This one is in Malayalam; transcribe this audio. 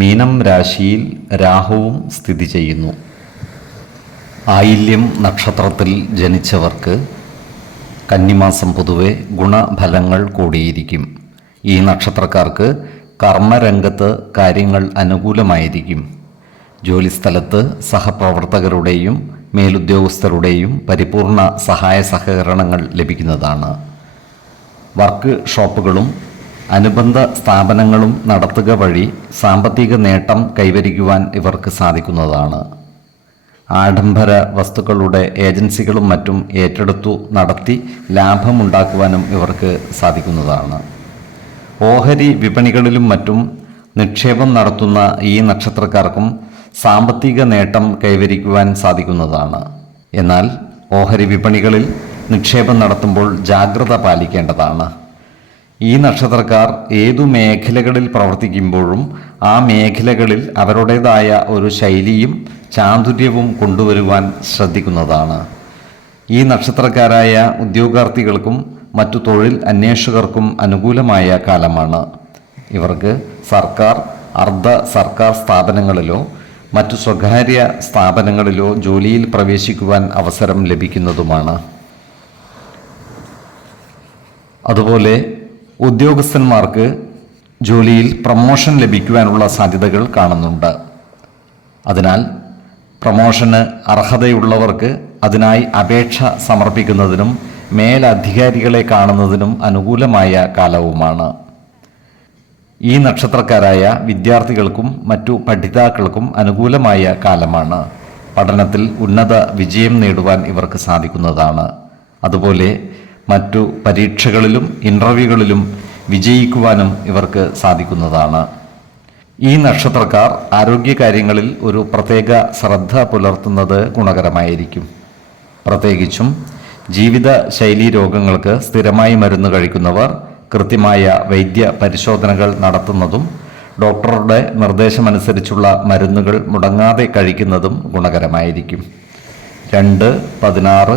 മീനം രാശിയിൽ രാഹുവും സ്ഥിതി ചെയ്യുന്നു. ആയില്യം നക്ഷത്രത്തിൽ ജനിച്ചവർക്ക് കന്നിമാസം പൊതുവെ ഗുണഫലങ്ങൾ കൂടിയിരിക്കും. ഈ നക്ഷത്രക്കാർക്ക് കർമ്മരംഗത്ത് കാര്യങ്ങൾ അനുകൂലമായിരിക്കും. ജോലിസ്ഥലത്ത് സഹപ്രവർത്തകരുടെയും മേലുദ്യോഗസ്ഥരുടെയും പരിപൂർണ സഹായ സഹകരണങ്ങൾ ലഭിക്കുന്നതാണ്. വർക്ക് ഷോപ്പുകളും അനുബന്ധ സ്ഥാപനങ്ങളും നടത്തുക വഴി സാമ്പത്തിക നേട്ടം കൈവരിക്കുവാൻ ഇവർക്ക് സാധിക്കുന്നതാണ്. ആഡംബര വസ്തുക്കളുടെ ഏജൻസികളും മറ്റും ഏറ്റെടുത്തു നടത്തി ലാഭമുണ്ടാക്കുവാനും ഇവർക്ക് സാധിക്കുന്നതാണ്. ഓഹരി വിപണികളിലും മറ്റും നിക്ഷേപം നടത്തുന്ന ഈ നക്ഷത്രക്കാർക്കും സാമ്പത്തിക നേട്ടം കൈവരിക്കുവാൻ സാധിക്കുന്നതാണ്. എന്നാൽ ഓഹരി വിപണികളിൽ നിക്ഷേപം നടത്തുമ്പോൾ ജാഗ്രത പാലിക്കേണ്ടതാണ്. ഈ നക്ഷത്രക്കാർ ഏതു മേഖലകളിൽ പ്രവർത്തിക്കുമ്പോഴും ആ മേഖലകളിൽ അവരുടേതായ ഒരു ശൈലിയും ചാതുര്യവും കൊണ്ടുവരുവാൻ ശ്രദ്ധിക്കുന്നതാണ്. ഈ നക്ഷത്രക്കാരായ ഉദ്യോഗാർത്ഥികൾക്കും മറ്റു തൊഴിൽ അന്വേഷകർക്കും അനുകൂലമായ കാലമാണ്. ഇവർക്ക് സർക്കാർ അർദ്ധ സർക്കാർ സ്ഥാപനങ്ങളിലോ മറ്റു സ്വകാര്യ സ്ഥാപനങ്ങളിലോ ജോലിയിൽ പ്രവേശിക്കുവാൻ അവസരം ലഭിക്കുന്നതുമാണ്. അതുപോലെ ഉദ്യോഗസ്ഥന്മാർക്ക് ജോലിയിൽ പ്രമോഷൻ ലഭിക്കുവാനുള്ള സാധ്യതകൾ കാണുന്നുണ്ട്. അതിനാൽ പ്രമോഷന് അർഹതയുള്ളവർക്ക് അതിനായി അപേക്ഷ സമർപ്പിക്കുന്നതിനും മേലധികാരികളെ കാണുന്നതിനും അനുകൂലമായ കാലവുമാണ്. ഈ നക്ഷത്രക്കാരായ വിദ്യാർത്ഥികൾക്കും മറ്റു പഠിതാക്കൾക്കും അനുകൂലമായ കാലമാണ്. പഠനത്തിൽ ഉന്നത വിജയം നേടുവാൻ ഇവർക്ക് സാധിക്കുന്നതാണ്. അതുപോലെ മറ്റു പരീക്ഷകളിലും ഇന്റർവ്യൂകളിലും വിജയിക്കുവാനും ഇവർക്ക് സാധിക്കുന്നതാണ്. ഈ നക്ഷത്രക്കാർ ആരോഗ്യകാര്യങ്ങളിൽ ഒരു പ്രത്യേക ശ്രദ്ധ പുലർത്തുന്നത് ഗുണകരമായിരിക്കും. പ്രത്യേകിച്ചും ജീവിത ശൈലീ രോഗങ്ങൾക്ക് സ്ഥിരമായി മരുന്ന് കഴിക്കുന്നവർ കൃത്യമായ വൈദ്യ പരിശോധനകൾ നടത്തുന്നതും ഡോക്ടറുടെ നിർദ്ദേശമനുസരിച്ചുള്ള മരുന്നുകൾ മുടങ്ങാതെ കഴിക്കുന്നതും ഗുണകരമായിരിക്കും. രണ്ട് പതിനാറ്